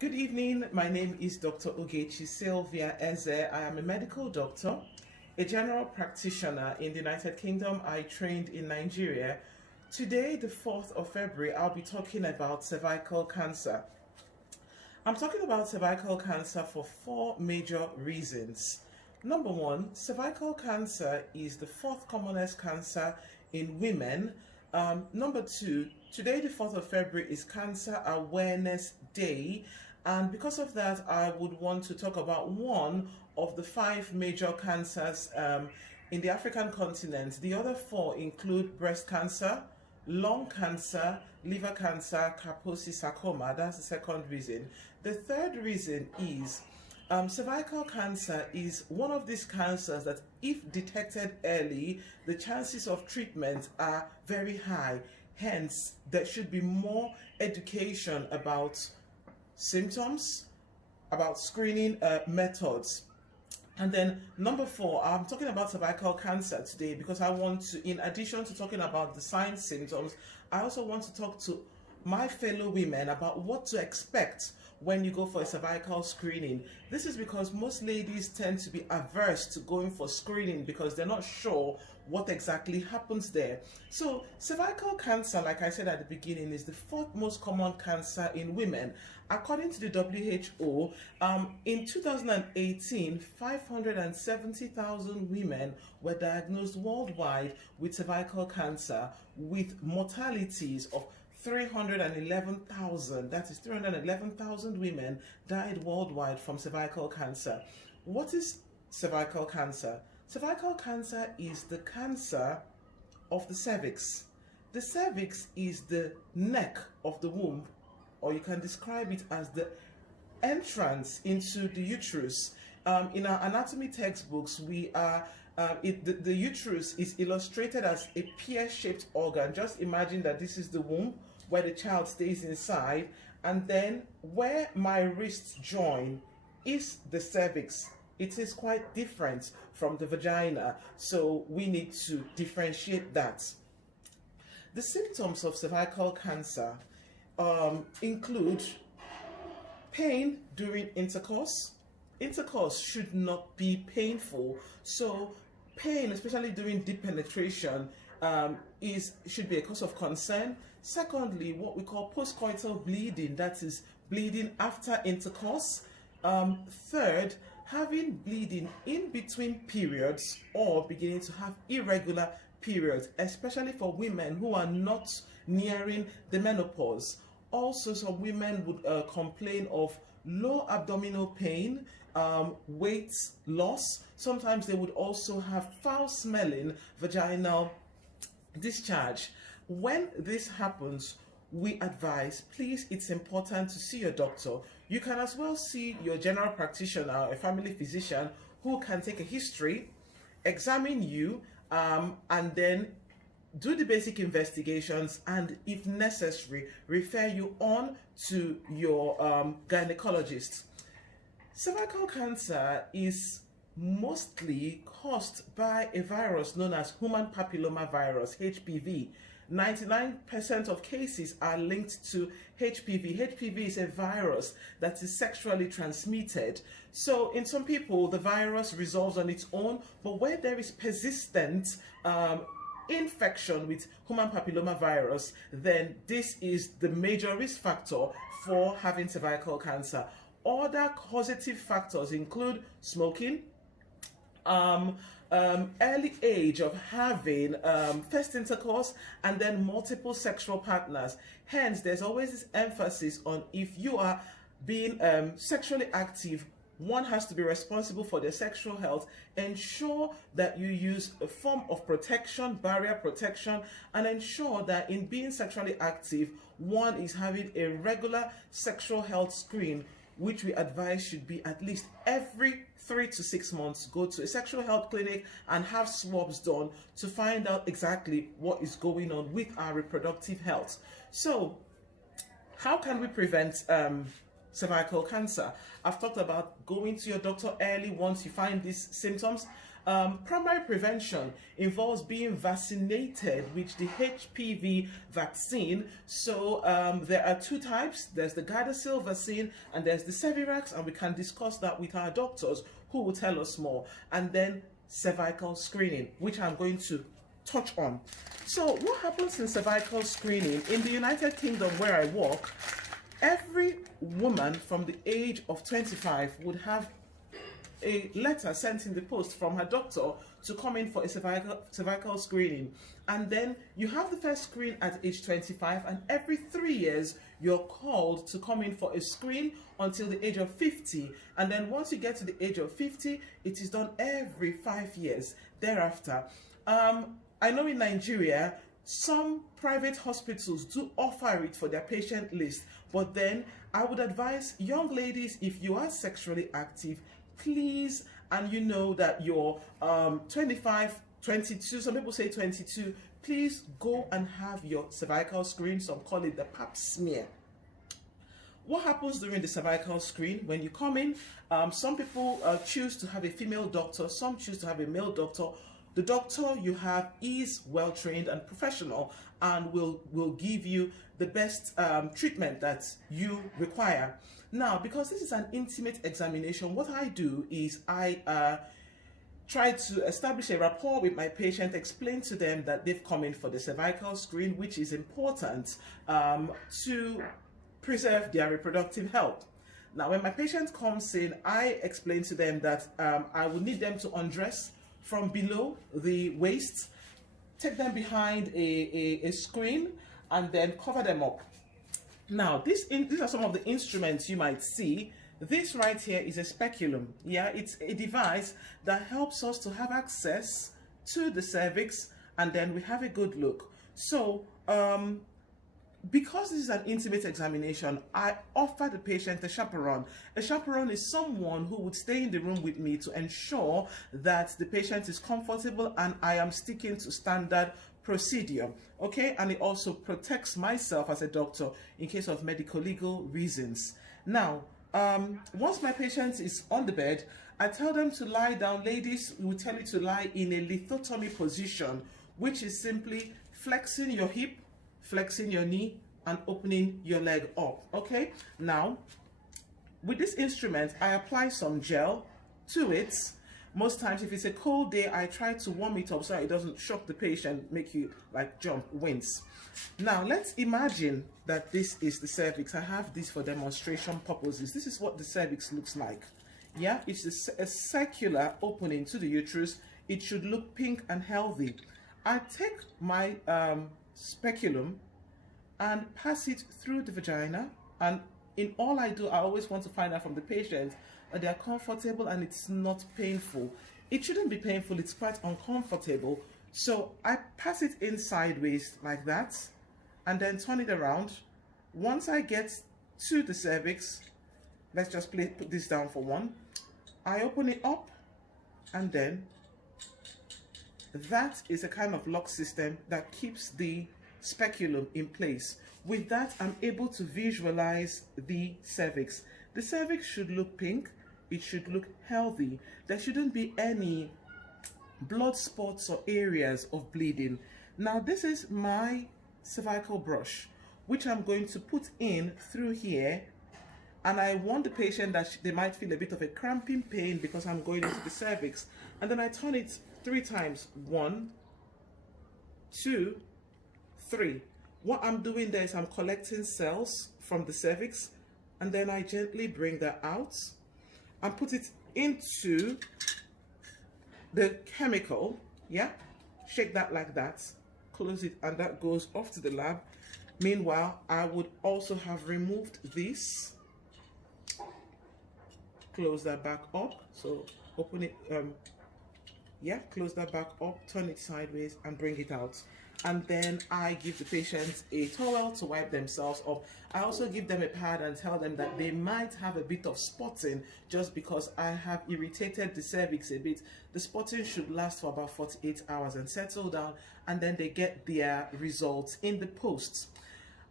Good evening. My name is Dr. Ogechi Sylvia Eze. I am a medical doctor, a general practitioner in the United Kingdom. I trained in Nigeria. Today, the 4th of February, I'll be talking about cervical cancer. I'm talking about cervical cancer for 4 major reasons. Number 1, cervical cancer is the 4th commonest cancer in women. Number 2, today the 4th of February is Cancer Awareness Day, and because of that I would want to talk about one of the 5 major cancers in the African continent. The other 4 include breast cancer, lung cancer, liver cancer, kaposi, sarcoma. That's the second reason. The third reason is cervical cancer is one of these cancers that if detected early, the chances of treatment are very high. Hence, there should be more education about symptoms, about screening methods. And then number 4, I'm talking about cervical cancer today because I want to, in addition to talking about the signs, symptoms, I also want to talk to my fellow women about what to expect when you go for a cervical screening. This is because most ladies tend to be averse to going for screening because they're not sure what exactly happens there. So cervical cancer, like I said at the beginning, is the 4th most common cancer in women. According to the WHO, in 2018, 570,000 women were diagnosed worldwide with cervical cancer, with mortalities of 311,000. That is 311,000 women died worldwide from cervical cancer. What is cervical cancer? Cervical cancer is the cancer of the cervix. The cervix is the neck of the womb, or you can describe it as the entrance into the uterus. In our anatomy textbooks, the uterus is illustrated as a pear-shaped organ. Just imagine that this is the womb where the child stays inside, and then where my wrists join is the cervix. It is quite different from the vagina, so we need to differentiate that. The symptoms of cervical cancer include pain during intercourse. Intercourse should not be painful, so pain, especially during deep penetration, should be a cause of concern. Secondly, what we call postcoital bleeding, that is bleeding after intercourse. Third, having bleeding in between periods or beginning to have irregular periods, especially for women who are not nearing the menopause. Also, some women would complain of low abdominal pain, weight loss. Sometimes they would also have foul-smelling vaginal discharge. When this happens, we advise, please, it's important to see your doctor. You can as well see your general practitioner, a family physician, who can take a history, examine you, and then do the basic investigations, and if necessary, refer you on to your gynecologist. Cervical cancer is mostly caused by a virus known as human papilloma virus, HPV. 99% of cases are linked to HPV. HPV is a virus that is sexually transmitted. So in some people, the virus resolves on its own, but where there is persistent infection with human papilloma virus, then this is the major risk factor for having cervical cancer. Other causative factors include smoking, early age of having first intercourse, and then multiple sexual partners. Hence, there's always this emphasis on, if you are being sexually active, one has to be responsible for their sexual health. Ensure that you use a form of protection, barrier protection, and ensure that in being sexually active, one is having a regular sexual health screen, which we advise should be at least every 3 to 6 months. Go to a sexual health clinic and have swabs done to find out exactly what is going on with our reproductive health. So, how can we prevent cervical cancer? I've talked about going to your doctor early once you find these symptoms. Primary prevention involves being vaccinated with the HPV vaccine. So there are two types. There's the Gardasil vaccine and there's the Cervirax, and we can discuss that with our doctors who will tell us more. And then cervical screening, which I'm going to touch on. So what happens in cervical screening? In the United Kingdom where I work, every woman from the age of 25 would have a letter sent in the post from her doctor to come in for a cervical screening. And then you have the first screen at age 25, and every 3 years you're called to come in for a screen until the age of 50. And then once you get to the age of 50, it is done every 5 years thereafter. I know in Nigeria, some private hospitals do offer it for their patient list, but then I would advise young ladies, if you are sexually active, please, and you know that you're 25, 22, some people say 22, please go and have your cervical screen. Some call it the pap smear. What happens during the cervical screen? When you come in, some people choose to have a female doctor, some choose to have a male doctor. The doctor you have is well trained and professional and will give you the best treatment that you require. Now, because this is an intimate examination, what I do is I try to establish a rapport with my patient, explain to them that they've come in for the cervical screen, which is important to preserve their reproductive health. Now, when my patient comes in, I explain to them that I will need them to undress from below the waist, take them behind a screen, and then cover them up. Now, these are some of the instruments you might see. This right here is a speculum. Yeah, it's a device that helps us to have access to the cervix, and then we have a good look. So, because this is an intimate examination, I offer the patient a chaperone. A chaperone is someone who would stay in the room with me to ensure that the patient is comfortable and I am sticking to standard procedure. Okay, and it also protects myself as a doctor in case of medical legal reasons. Now, once my patient is on the bed, I tell them to lie down. Ladies, we will tell you to lie in a lithotomy position, which is simply flexing your hip, flexing your knee, and opening your leg up. Okay, now with this instrument I apply some gel to it. Most times if it's a cold day, I try to warm it up so it doesn't shock the patient, make you like jump, wince. Now let's imagine that this is the cervix. I have this for demonstration purposes. This is what the cervix looks like. Yeah, it's a circular opening to the uterus. It should look pink and healthy. I take my speculum and pass it through the vagina, and in all I do, I always want to find out from the patient that they are comfortable and it's not painful. It shouldn't be painful, it's quite uncomfortable. So I pass it in sideways like that and then turn it around. Once I get to the cervix, let's just put this down for one. I open it up, and then that is a kind of lock system that keeps the speculum in place. With that, I'm able to visualize the cervix. The cervix should look pink. It should look healthy. There shouldn't be any blood spots or areas of bleeding. Now, this is my cervical brush, which I'm going to put in through here. And I warn the patient that they might feel a bit of a cramping pain because I'm going into the cervix. And then I turn it 3 times. 1, 2, 3. What I'm doing there is I'm collecting cells from the cervix, and then I gently bring that out and put it into the chemical. Yeah, shake that like that, close it, and that goes off to the lab. Meanwhile, I would also have removed this, close that back up, so open it, yeah, close that back up, turn it sideways and bring it out. And then I give the patient a towel to wipe themselves off. I also give them a pad and tell them that they might have a bit of spotting just because I have irritated the cervix a bit. The spotting should last for about 48 hours and settle down, and then they get their results in the post.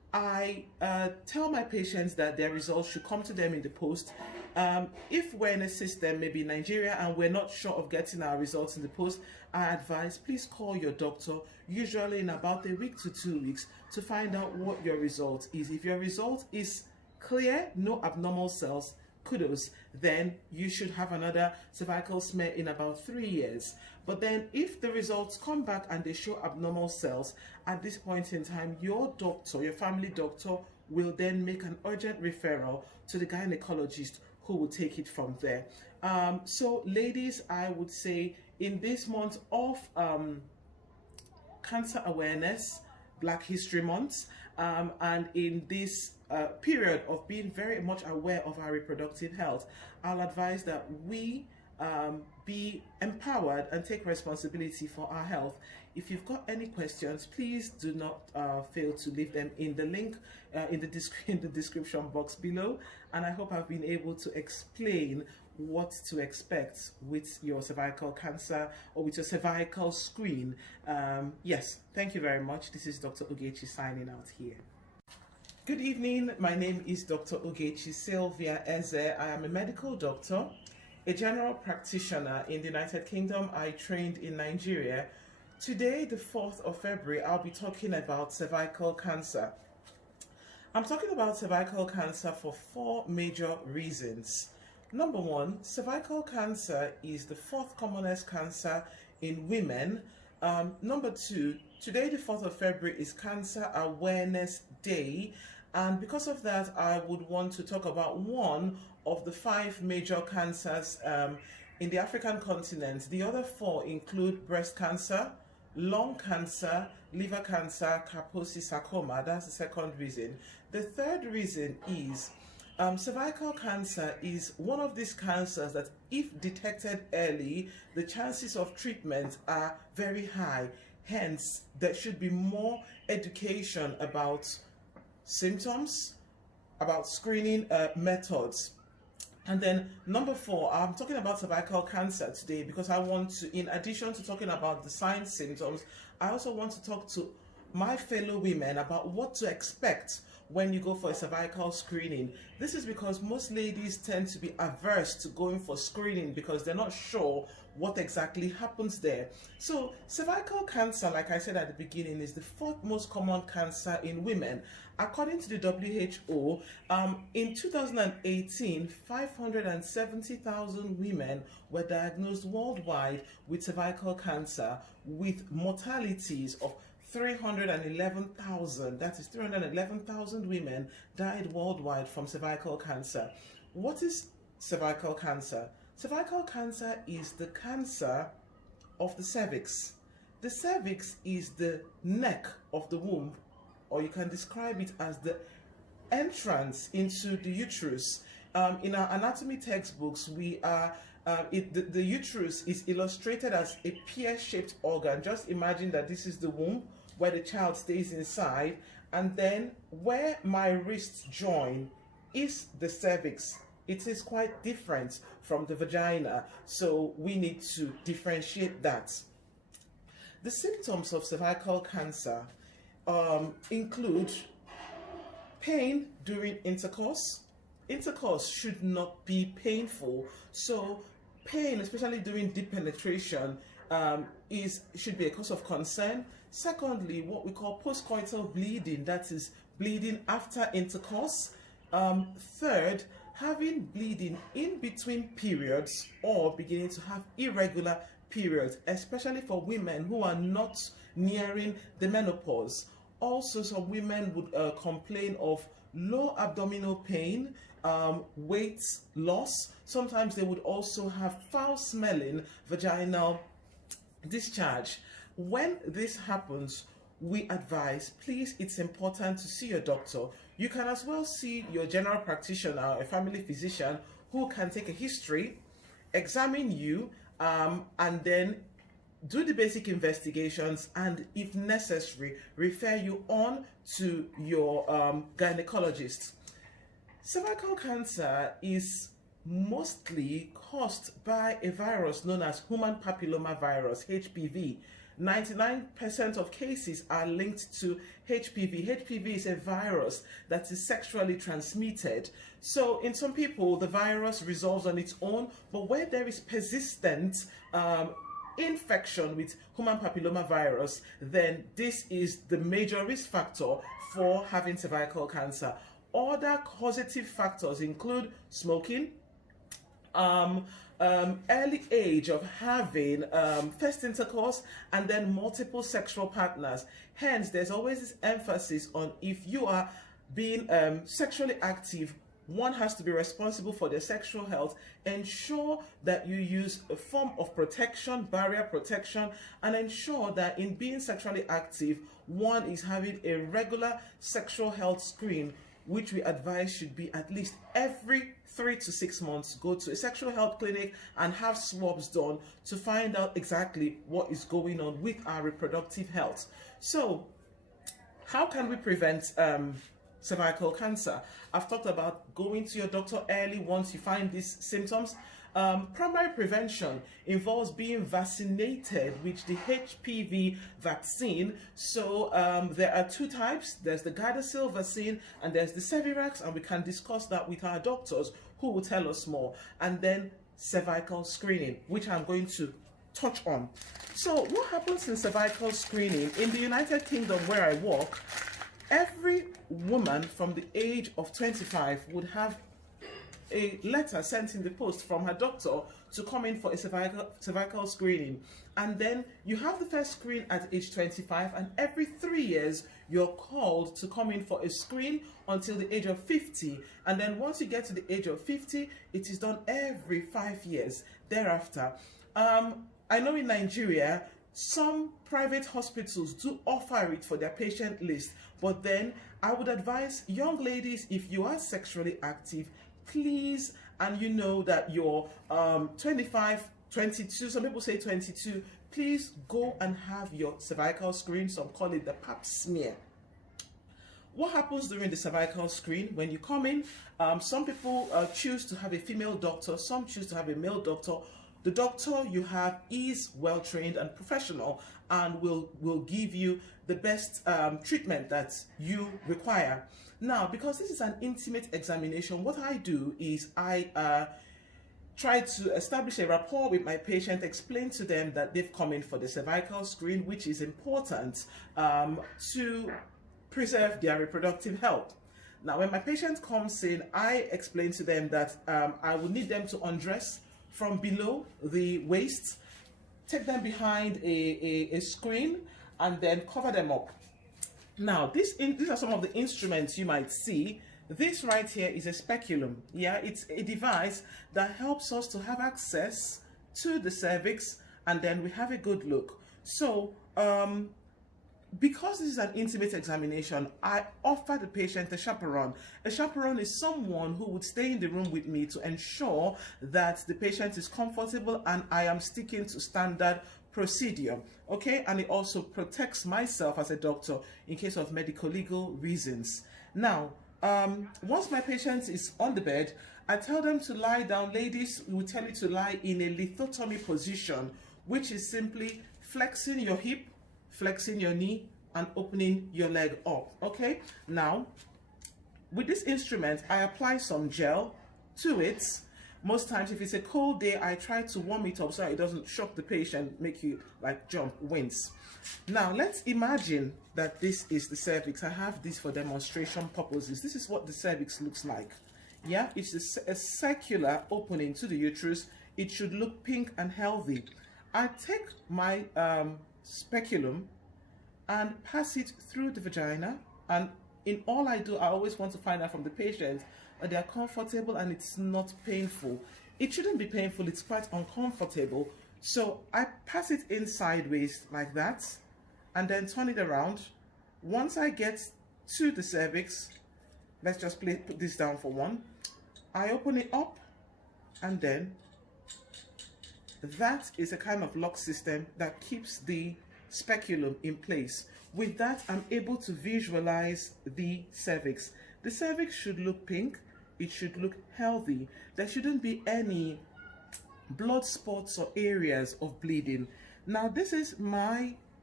I tell my patients that their results should come to them in the post. If we're in a system, maybe Nigeria, and we're not sure of getting our results in the post, I advise please call your doctor, usually in about a week to 2 weeks, to find out what your result is. If your result is clear, no abnormal cells, kudos, then you should have another cervical smear in about 3 years. But then if the results come back and they show abnormal cells, at this point in time, your doctor, your family doctor, will then make an urgent referral to the gynecologist, who will take it from there. So ladies, I would say in this month of cancer awareness, Black History Month, and in this period of being very much aware of our reproductive health, I'll advise that we be empowered and take responsibility for our health. If you've got any questions, please do not fail to leave them in the link in the description box below, and I hope I've been able to explain what to expect with your cervical cancer or with your cervical screen. Yes, thank you very much. This is Dr. Ogechi signing out here. Good evening, my name is Dr. Ogechi Sylvia Eze. I am a medical doctor, a general practitioner in the United Kingdom. I trained in Nigeria. Today, the 4th of February, I'll be talking about cervical cancer. I'm talking about cervical cancer for 4 major reasons. Number 1, cervical cancer is the 4th commonest cancer in women. Number 2, today the 4th of February is Cancer Awareness Day, and because of that I would want to talk about one of the 5 major cancers in the African continent. The other 4 include breast cancer, lung cancer, liver cancer, kaposi, sarcoma. That's the second reason. The third reason is cervical cancer is one of these cancers that if detected early, the chances of treatment are very high. Hence, there should be more education about symptoms, about screening methods. And then number 4, I'm talking about cervical cancer today because I want to, in addition to talking about the signs, symptoms, I also want to talk to my fellow women about what to expect when you go for a cervical screening. This is because most ladies tend to be averse to going for screening because they're not sure what exactly happens there. So cervical cancer, like I said at the beginning, is the 4th most common cancer in women. According to the WHO, in 2018, 570,000 women were diagnosed worldwide with cervical cancer, with mortalities of 311,000. That is 311,000 women died worldwide from cervical cancer. What is cervical cancer? Cervical cancer is the cancer of the cervix. The cervix is the neck of the womb, or you can describe it as the entrance into the uterus. In our anatomy textbooks, the uterus is illustrated as a pear-shaped organ. Just imagine that this is the womb where the child stays inside, and then where my wrists join is the cervix. It is quite different from the vagina, so we need to differentiate that. The symptoms of cervical cancer include pain during intercourse. Intercourse should not be painful, so pain, especially during deep penetration, should be a cause of concern. Secondly, what we call postcoital bleeding, that is bleeding after intercourse. Third, having bleeding in between periods or beginning to have irregular periods, especially for women who are not nearing the menopause. Also, some women would complain of low abdominal pain, weight loss. Sometimes they would also have foul-smelling vaginal discharge. When this happens, we advise, please, it's important to see your doctor. You can as well see your general practitioner, a family physician, who can take a history, examine you, and then do the basic investigations, and if necessary, refer you on to your gynecologist. Cervical cancer is mostly caused by a virus known as human papilloma virus, HPV. 99% of cases are linked to HPV. HPV is a virus that is sexually transmitted. So in some people, the virus resolves on its own, but where there is persistent infection with human papilloma virus, then this is the major risk factor for having cervical cancer. Other causative factors include smoking, early age of having first intercourse, and then multiple sexual partners. Hence, there's always this emphasis on, if you are being sexually active, one has to be responsible for their sexual health. Ensure that you use a form of protection, barrier protection, and ensure that in being sexually active, one is having a regular sexual health screen, which we advise should be at least every 3 to 6 months. Go to a sexual health clinic and have swabs done to find out exactly what is going on with our reproductive health. So, how can we prevent cervical cancer? I've talked about going to your doctor early once you find these symptoms. Primary prevention involves being vaccinated with the HPV vaccine. So there are two types. There's the Gardasil vaccine and there's the Cervirax, and we can discuss that with our doctors who will tell us more. And then cervical screening, which I'm going to touch on. So what happens in cervical screening? In the United Kingdom, where I work, every woman from the age of 25 would have a letter sent in the post from her doctor to come in for a cervical screening. And then you have the first screen at age 25, and every 3 years you're called to come in for a screen until the age of 50. And then once you get to the age of 50, it is done every 5 years thereafter. I know in Nigeria, some private hospitals do offer it for their patient list, but then I would advise young ladies, if you are sexually active, please, and you know that you're 25, 22, some people say 22, please go and have your cervical screen. Some call it the pap smear. What happens during the cervical screen? When you come in, some people choose to have a female doctor, some choose to have a male doctor. The doctor you have is well trained and professional and will give you the best treatment that you require. Now, because this is an intimate examination, what I do is I try to establish a rapport with my patient, explain to them that they've come in for the cervical screen, which is important to preserve their reproductive health. Now, when my patient comes in, I explain to them that I will need them to undress from below the waist, take them behind a screen, and then cover them up. Now, these are some of the instruments you might see. This right here is a speculum. Yeah, it's a device that helps us to have access to the cervix, and then we have a good look. So, because this is an intimate examination, I offer the patient a chaperone. A chaperone is someone who would stay in the room with me to ensure that the patient is comfortable and I am sticking to standard procedure. Okay, and it also protects myself as a doctor in case of medical legal reasons. Now, once my patient is on the bed, I tell them to lie down. Ladies, we will tell you to lie in a lithotomy position, which is simply flexing your hip, flexing your knee, and opening your leg up. Okay, now with this instrument I apply some gel to it. Most times if it's a cold day, I try to warm it up so it doesn't shock the patient, make you like jump, wince. Now let's imagine that this is the cervix. I have this for demonstration purposes. This is what the cervix looks like. Yeah, it's a circular opening to the uterus. It should look pink and healthy. I take my speculum and pass it through the vagina, and in all I do, I always want to find out from the patient that they are comfortable and it's not painful. It shouldn't be painful, it's quite uncomfortable. So I pass it in sideways like that and then turn it around. Once I get to the cervix, let's just put this down for one. I open it up, and then that is a kind of lock system that keeps the speculum in place. With that, I'm able to visualize the cervix. The cervix should look pink. It should look healthy. There shouldn't be any blood spots or areas of bleeding. Now, this is my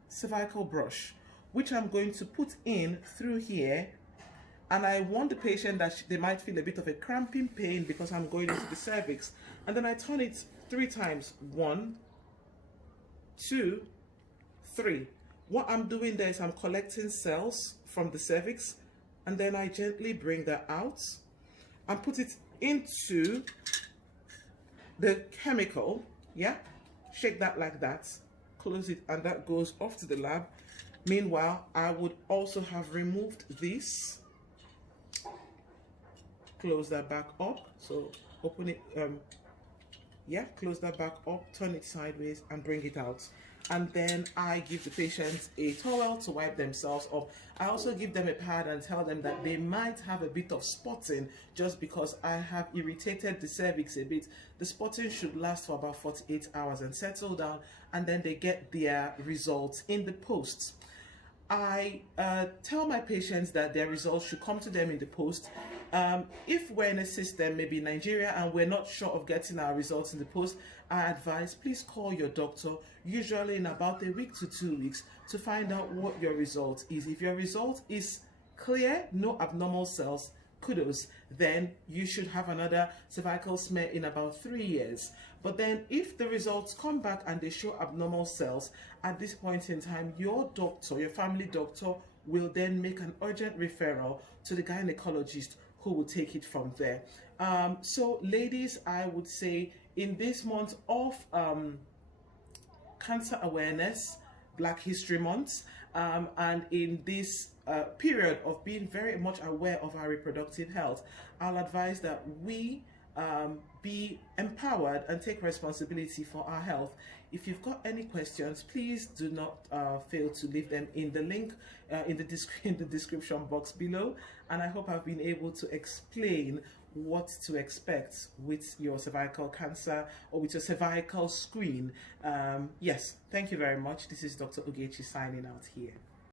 cervical brush, which I'm going to put in through here. And I want the patient that they might feel a bit of a cramping pain because I'm going into the cervix. And then I turn it 3 times. 1, 2, 3. What I'm doing there is I'm collecting cells from the cervix, and then I gently bring that out and put it into the chemical. Yeah, shake that like that, close it, and that goes off to the lab. Meanwhile, I would also have removed this, close that back up, so open it, yeah, close that back up, turn it sideways and bring it out. And then I give the patient a towel to wipe themselves up. I also give them a pad and tell them that they might have a bit of spotting just because I have irritated the cervix a bit. The spotting should last for about 48 hours and settle down, and then they get their results in the post. I tell my patients that their results should come to them in the post. If we're in a system, maybe Nigeria, and we're not sure of getting our results in the post, I advise please call your doctor, usually in about a week to 2 weeks, to find out what your result is. If your result is clear, no abnormal cells, kudos, then you should have another cervical smear in about 3 years. But then if the results come back and they show abnormal cells, at this point in time, your doctor, your family doctor, will then make an urgent referral to the gynecologist, who will take it from there. So ladies, I would say in this month of cancer awareness, Black History Month, and in this period of being very much aware of our reproductive health, I'll advise that we be empowered and take responsibility for our health. If you've got any questions, please do not fail to leave them in the link in the description box below. And I hope I've been able to explain what to expect with your cervical cancer or with your cervical screen. Yes, thank you very much. This is Dr. Ogechi signing out here.